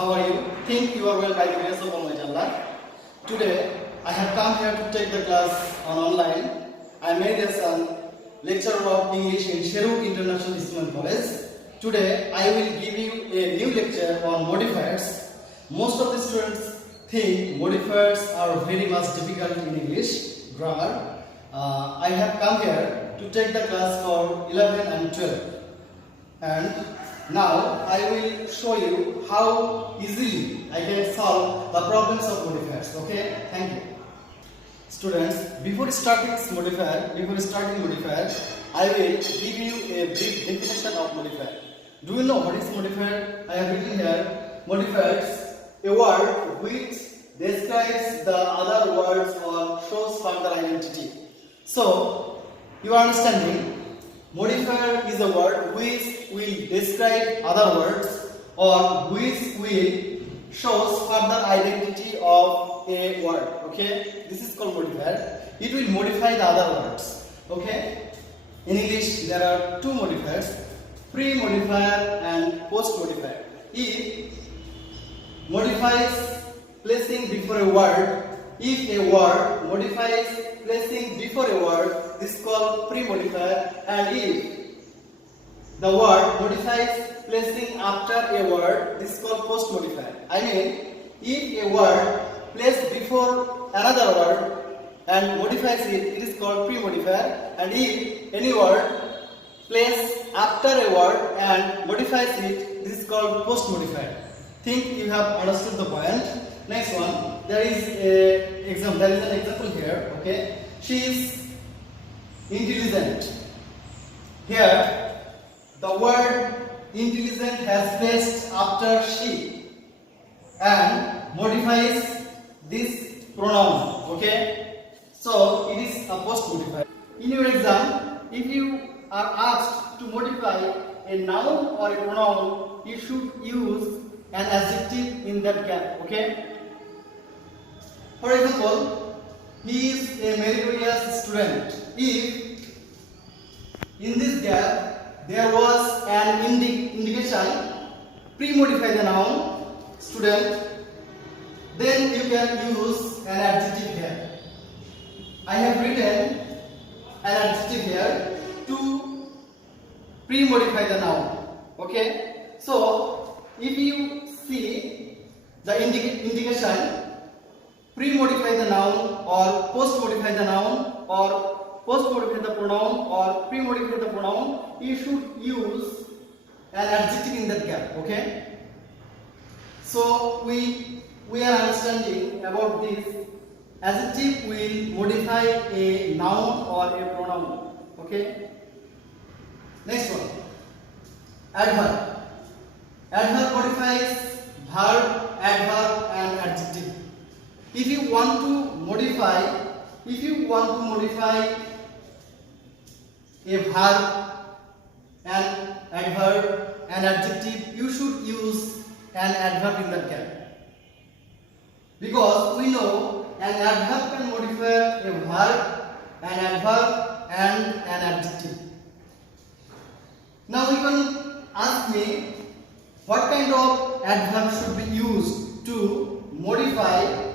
how are you? Think you are well by the grace of Almighty Allah. Today, I have come here to take the class on online. I made as a lecturer of English in Sherwood International Student College. Today, I will give you a new lecture on modifiers. Most of the students think modifiers are very much difficult in English grammar. I have come here to take the class for 11 and 12. And now I will show you how easily I can solve the problems of modifiers. Okay? Thank you. Students, before starting modifier, I will give you a brief definition of modifier. Do you know what is modifier? I have written here, modifiers, a word which describes the other words or shows further identity. So, you are understanding? Modifier is a word which will describe other words or which will shows further identity of a word. Okay, this is called modifier. It will modify the other words. Okay, in English there are two modifiers: pre-modifier and post-modifier. If modifies placing before a word, if a word modifies placing before a word, this is called pre-modifier, and if the word modifies placing after a word, this is called post-modifier. I mean, if a word placed before another word and modifies it, it is called pre-modifier, and if any word placed after a word and modifies it, this is called post-modifier. Think you have understood the point. Next one, there is an example here. Okay, she is intelligent. Here, the word intelligent has placed after she and modifies this pronoun. Okay, so it is a post modifier. In your exam, if you are asked to modify a noun or a pronoun, you should use an adjective in that gap. Okay. For example, he is a meritorious student. If in this gap there was an indication, pre-modify the noun student, then you can use an adjective here. I have written an adjective here to pre-modify the noun. Okay, so if you see the indication, pre-modify the noun or post-modify the noun or post-modify the pronoun or pre-modify the pronoun, you should use an adjective in that gap. Okay, so we are understanding about this. Adjective will modify a noun or a pronoun. Okay, next one, adverb. Adverb modifies verb, adverb and adjective. If you want to modify a verb, an adverb, an adjective, you should use an adverb in that gap. Because we know an adverb can modify a verb, an adverb and an adjective. Now you can ask me, what kind of adverb should be used to modify,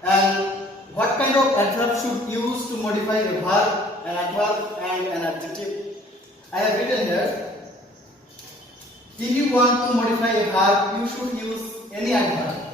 and what kind of adverb should use to modify a verb, an adverb and an adjective? I have written here, if you want to modify a verb, you should use any adverb.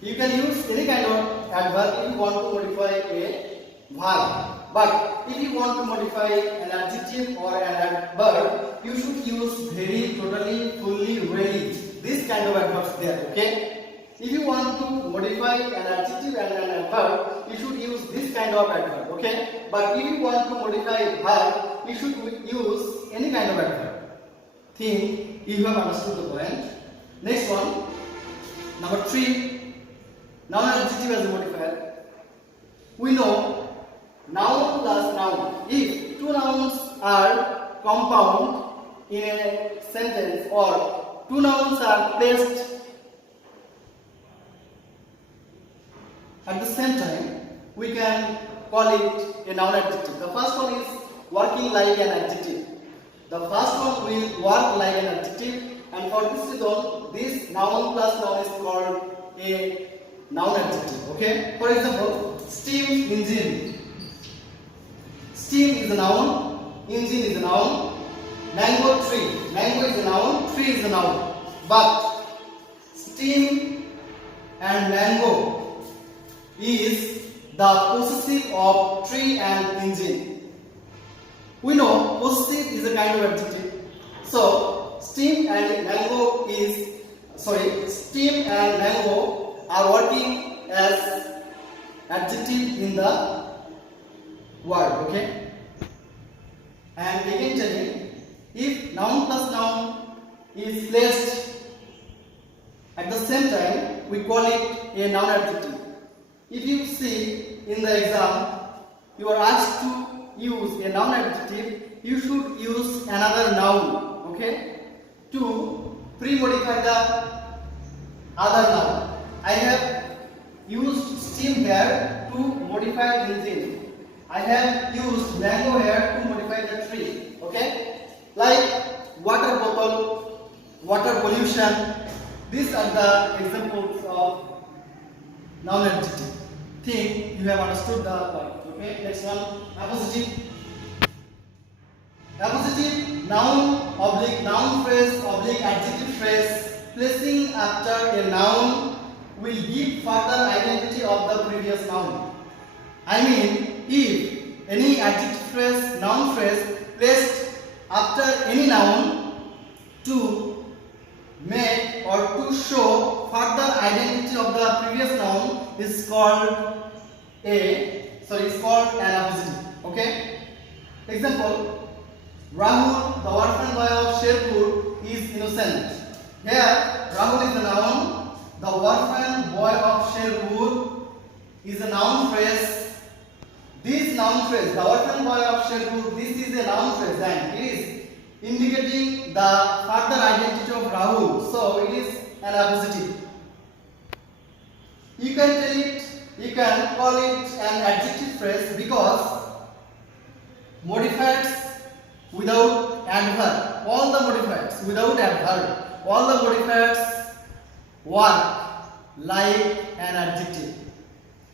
You can use any kind of adverb if you want to modify a verb. But if you want to modify an adjective or an adverb, you should use very, totally, fully, really. This kind of adverbs there. Okay. If you want to modify an adjective and an adverb, you should use this kind of adverb. Okay. But if you want to modify a verb, you should use any kind of adverb. Think you have understood the point. Next one, number 3. Noun adjective as a modifier. We know noun plus noun. If two nouns are compound in a sentence or two nouns are placed at the same time, we can call it a noun adjective. The first one is working like an adjective. The first one will work like an adjective, and for this reason, this noun plus noun is called a noun adjective. Okay. For example, steam engine. Steam is a noun. Engine is a noun. Mango tree. Mango is a noun. Tree is a noun. But steam and mango is the possessive of tree and engine. We know possessive is a kind of adjective. So steam and mango are working as adjective in the word. Okay. And again telling, if noun plus noun is placed at the same time, we call it a noun adjective. If you see in the exam, you are asked to use a noun adjective, you should use another noun, okay, to pre-modify the other noun. I have used steam here to modify engine. I have used mango here to modify the tree, okay. Like water bottle, water pollution. These are the examples of noun adjective. Think you have understood the point. Okay, next one, appositive. Appositive, noun oblique noun phrase oblique adjective phrase placing after a noun will give further identity of the previous noun. I mean, if any adjective phrase, noun phrase placed after any noun to make or to show further identity of the previous noun is called an appositive. Okay. Example: Rahul, the orphan boy of Sherpur, is innocent. Here, Rahul is a noun. The orphan boy of Sherpur is a noun phrase. This noun phrase, the orphan boy of Sherpur, this is a noun phrase and it is indicating the further identity of Rahul. So it is an appositive. You can call it an adjective phrase because modifiers without adverb, all the modifiers without adverb, all the modifiers work like an adjective.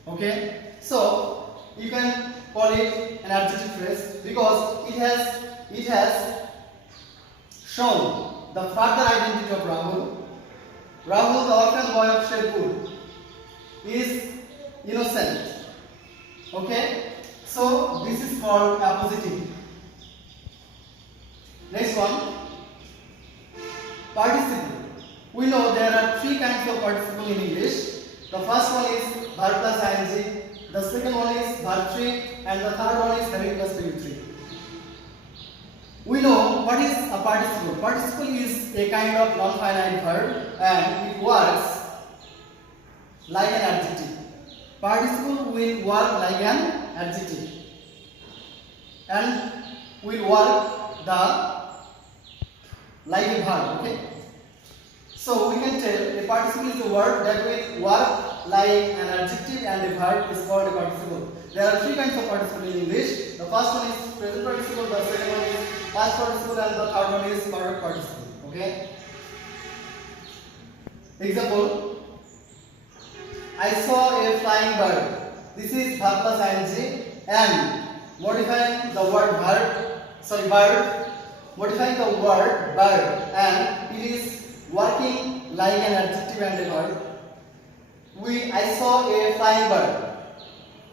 Okay, so you can call it an adjective phrase because it has shown the further identity of Rahul. Rahul, the orphan boy of Sherpur, is innocent. Okay, so this is called appositive. Next one, participle. We know there are three kinds of participle in English. The first one is verb plus ing, the second one is verb 3, and the third one is having plus preposition 3. We know what is a participle. Participle is a kind of non-finite verb and it works like an adjective. Participle will work like an adjective and will work like a verb. Okay. So we can tell a participle is a word that will work like an adjective and a verb is called a participle. There are three kinds of participle in English. The first one is present participle, the second one is past participle, and the third one is perfect participle. Okay. Example: I saw a flying bird. This is verb plus ing and modifying the word bird, modifying the word bird, and it is working like an adjective and a verb. I saw a flying bird.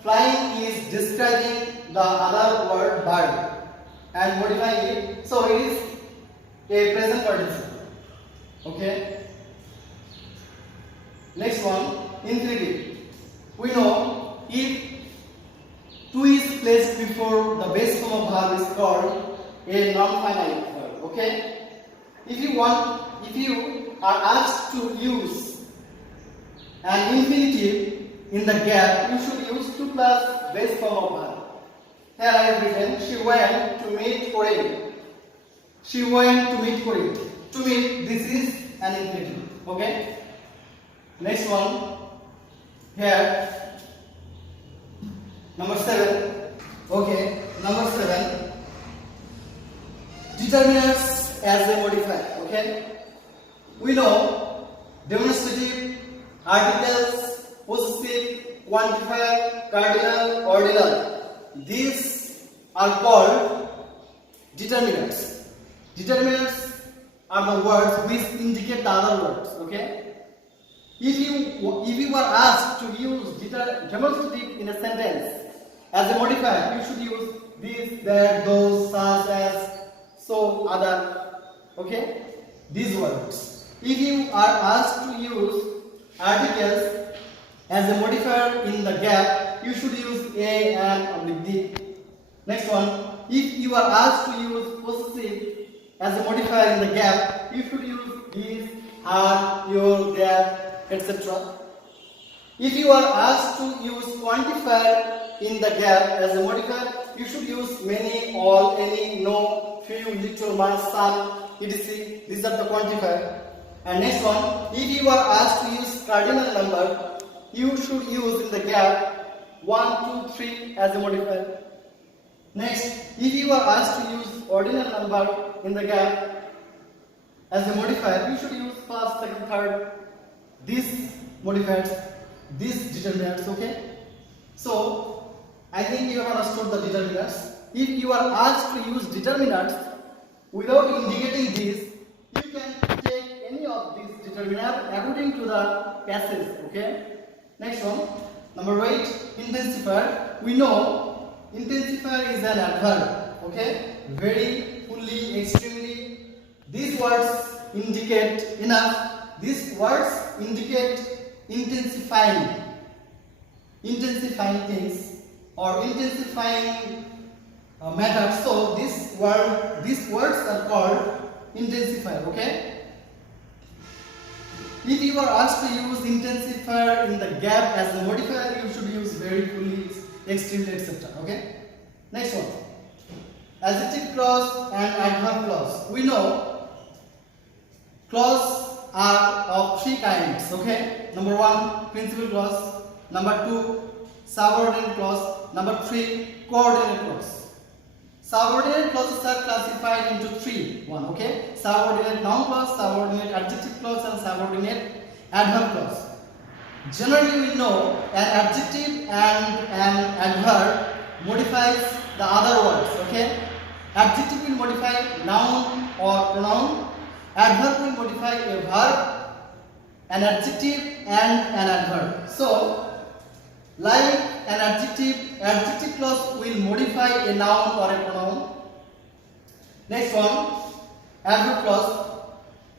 Flying is describing the other word bird and modifying it, so it is a present participle. Okay. Next one, infinitive. We know if to is placed before the base form of verb is called a non-finite verb. Okay. If you are asked to use an infinitive in the gap, you should use to plus base form of verb. Here I have written, she went to meet Corinne. She went to meet Corinne. To meet, this is an infinitive. Okay. Next one. Here, number 7. Okay. Number 7. Determinants as a modifier. Okay. We know demonstrative, articles, possessive, quantifier, cardinal, ordinal. These are called determinants. Determinants are the words which indicate the other words. Okay. If you were asked to use demonstrative in a sentence as a modifier, you should use this, that, those, such as, so, other. Okay, these words. If you are asked to use articles as a modifier in the gap, you should use a and oblique d. Next one. If you are asked to use possessive as a modifier in the gap, you should use his, her, your, their, etc. If you are asked to use quantifier in the gap as a modifier, you should use many, all, any, no, few, little, much, some, etc. These are the quantifier. And next one, if you are asked to use cardinal number, you should use in the gap 1, 2, 3 as a modifier. Next, if you are asked to use ordinal number in the gap as a modifier, you should use first, second, third. These modifiers, these determinants. Okay. So I think you have understood the determinants. If you are asked to use determinants without indicating this, you can take any of these determinants according to the passage. Okay. Next one, number 8, intensifier. We know intensifier is an adverb. Okay. Very, fully, extremely. These words indicate enough. These words indicate intensifying things or intensifying matters. So these words are called intensifier. Okay. If you are asked to use intensifier in the gap as a modifier, you should use very, fully, extremely, etc. Okay. Next one, adjective clause and adverb clause. We know clause are of 3 kinds. Okay. Number 1, principal clause. Number 2, subordinate clause. Number 3, coordinate clause. Subordinate clauses are classified into 3. Okay. Subordinate noun clause, subordinate adjective clause, and subordinate adverb clause. Generally, we know an adjective and an adverb modifies the other words. Okay. Adjective will modify noun or pronoun. Adverb will modify a verb, an adjective, and an adverb. So, like an adjective clause will modify a noun or a pronoun. Next one, adverb clause.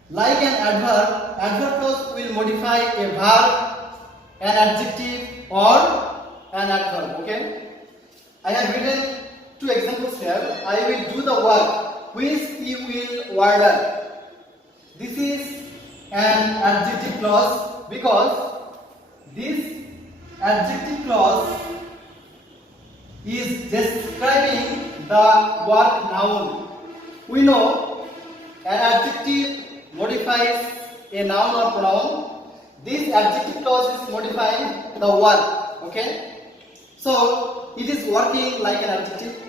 Like an adverb clause will modify a verb, an adjective, or an adverb. Okay. I have written 2 examples here. I will do the work which you will order. This is an adjective clause because this adjective clause is describing the word noun. We know an adjective modifies a noun or pronoun. This adjective clause is modifying the word. Okay. So it is working like an adjective.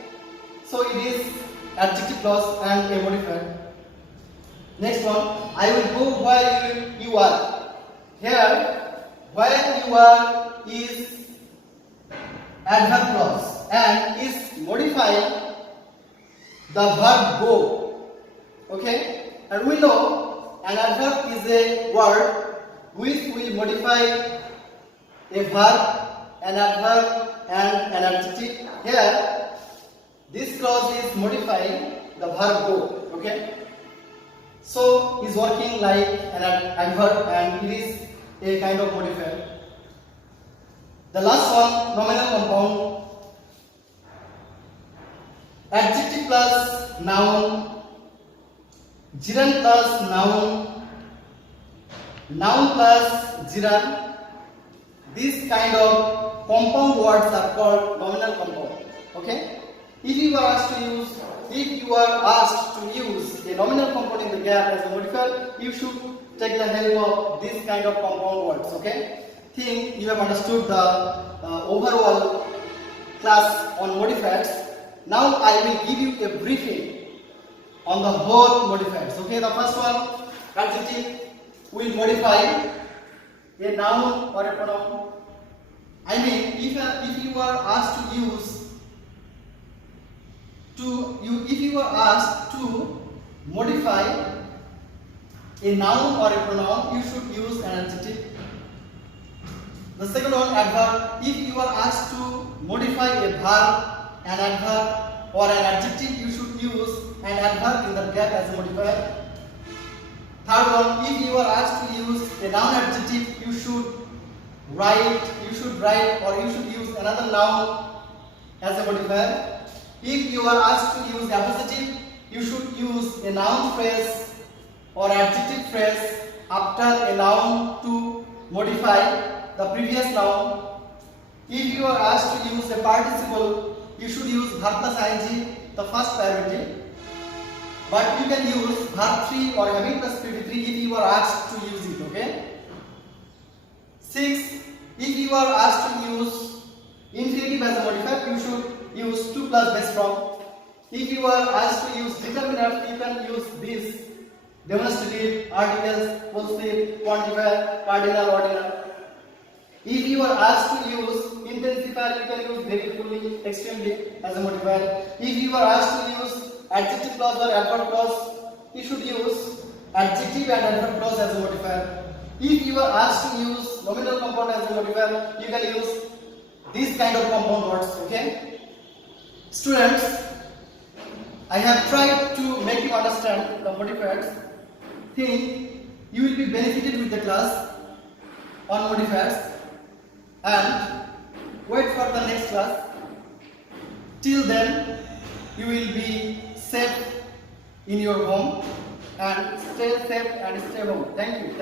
So it is adjective clause and a modifier. Next one, I will go where you are. Here, where you are is adverb clause and is modifying the verb go. Okay, and we know an adverb is a word which will modify a verb, an adverb, and an adjective. Here, this clause is modifying the verb go. Okay. So is working like an adverb and it is a kind of modifier. The last one, nominal compound. Adjective plus noun, gerund plus noun, noun plus gerund. These kind of compound words are called nominal compound. Okay. If you are asked to use a nominal compound in the gap as a modifier, you should take the help of this kind of compound words. Okay. Think you have understood the overall class on modifiers. Now I will give you a briefing on the whole modifiers. Okay. The first one, adjective. will modify a noun or a pronoun. I mean, if you are asked to modify a noun or a pronoun, you should use an adjective. The second one, adverb. If you are asked to modify a verb, an adverb or an adjective, you should use an adverb in the gap as a modifier. Third one, if you are asked to use a noun adjective, you should write or you should use another noun as a modifier. If you are asked to use appositive, you should use a noun phrase or adjective phrase after a noun to modify the previous noun. If you are asked to use a participle, you should use verb plus ing, the first priority. But you can use verb 3 or having plus PP3 if you are asked to use it, okay? 6. If you are asked to use infinitive as a modifier, you should use to plus base from. If you are asked to use determinants, you can use these: demonstrative, articles, possessive, quantifier, cardinal, ordinal. If you are asked to use intensifier, you can use very fully, extremely as a modifier. If you are asked to use adjective clause or adverb clause, you should use adjective and adverb clause as a modifier. If you are asked to use nominal compound as a modifier, you can use this kind of compound words, okay? Students, I have tried to make you understand the modifiers. Think you will be benefited with the class on modifiers, and wait for the next class. Till then, you will be safe in your home, and stay safe and stay home. Thank you.